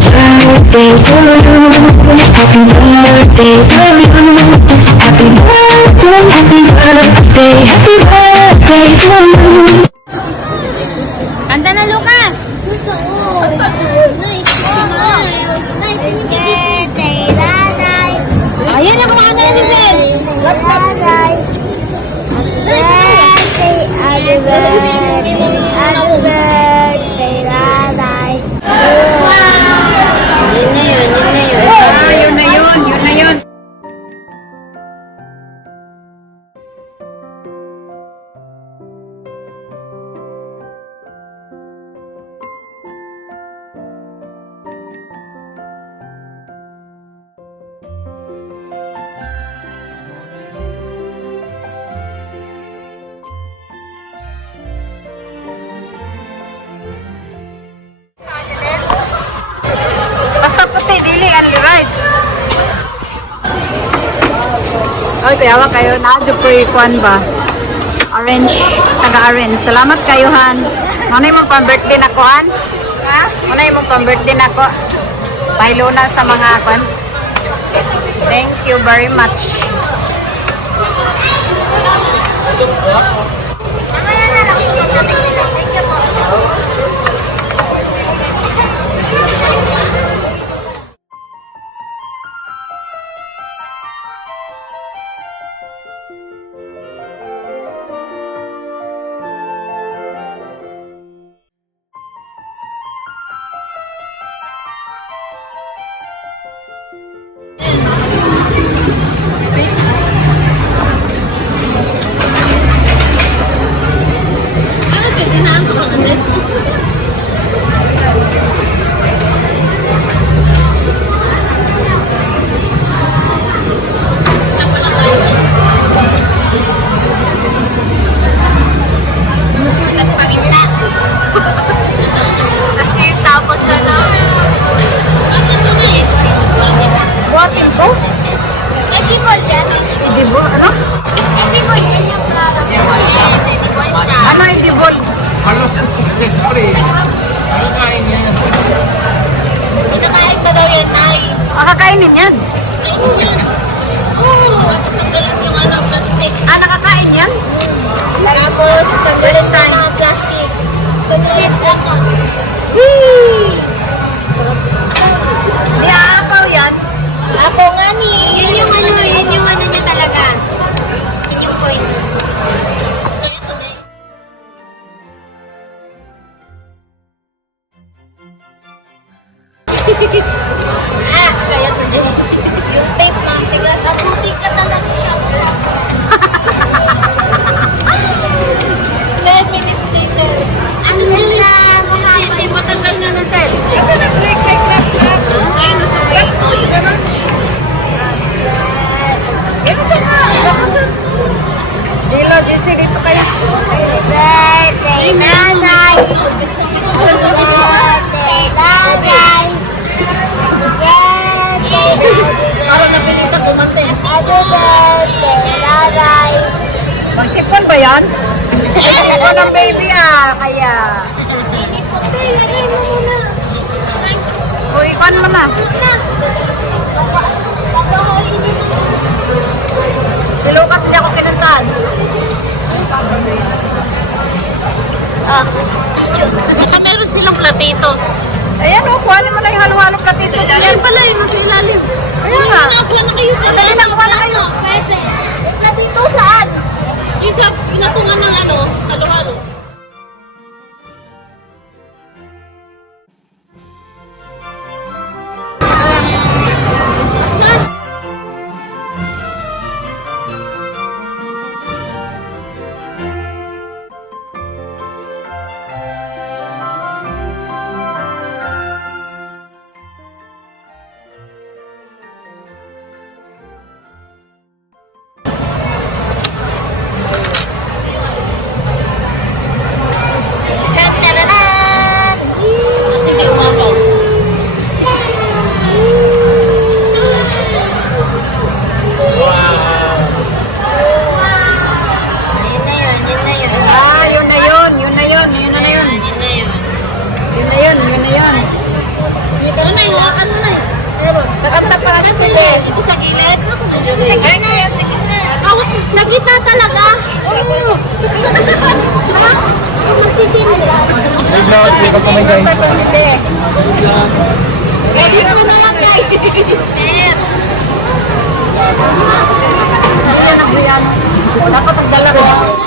birthday to you. Happy birthday to you. Happy birthday, happy birthday, happy birthday to you. Kanta na, Lucas! Ayan na, kumakanta na si Bel! Yun na yun, yun na yun. Basta puti, dili, only rice. Oy, tayawa kayo. Naadyo ko yung ba? Orange. Taga-orange. Salamat kayo, Han. Ano yung pang-birthday na ko, Han? Ha? Ano yung pang-birthday na ko? Pahilo na sa mga kwan. Thank you very much. Buhatin ko? Idibol, ano? Ano idibol? Pinakain pa daw yan, Nay. Makakainin yan. Tapos tanggalin yung ano, plastic. Ah, nakakain yan? Tapos tanggalin pa ng plastic. Sunsit ako. Di aapaw yan. Ako nga ni. Yun yung ano niya talaga. Yun yung point. Kaya ko din. Yung tape na tigas. Maputi ka talaga siya. 12 minutes later. Ano na siya? Hindi matagal na na, sir. Ito nag-break. Ayun, nasa way. Ito yun. Dilo, JC, dito kayo. Birthday, nanay. Birthday, nanay. Parang nabilis na kumante. Happy birthday, nanay. Magsipon ba yan? Sipon ng baby kaya. Lagay mo muna. Uy, ikon mo na. Silukat niya ako kinatan. Baka meron silang platito. Ayan o, kuhanin mo na yung halo-halo platito. Ayan pala, yung nasa ilalim. Ayan nga. Nakuha na kayo. Nakuha na kayo. Platito saan? Yung sa pinatungan ng ano, halo-halo. Saan? Basta para sa gilid. Ito sa gilid? Sa gitna. Sa gitna talaga. Oo. Ha? Magsisindi. Pwede naman na lang guys. Sir. Dapat ang dala ko.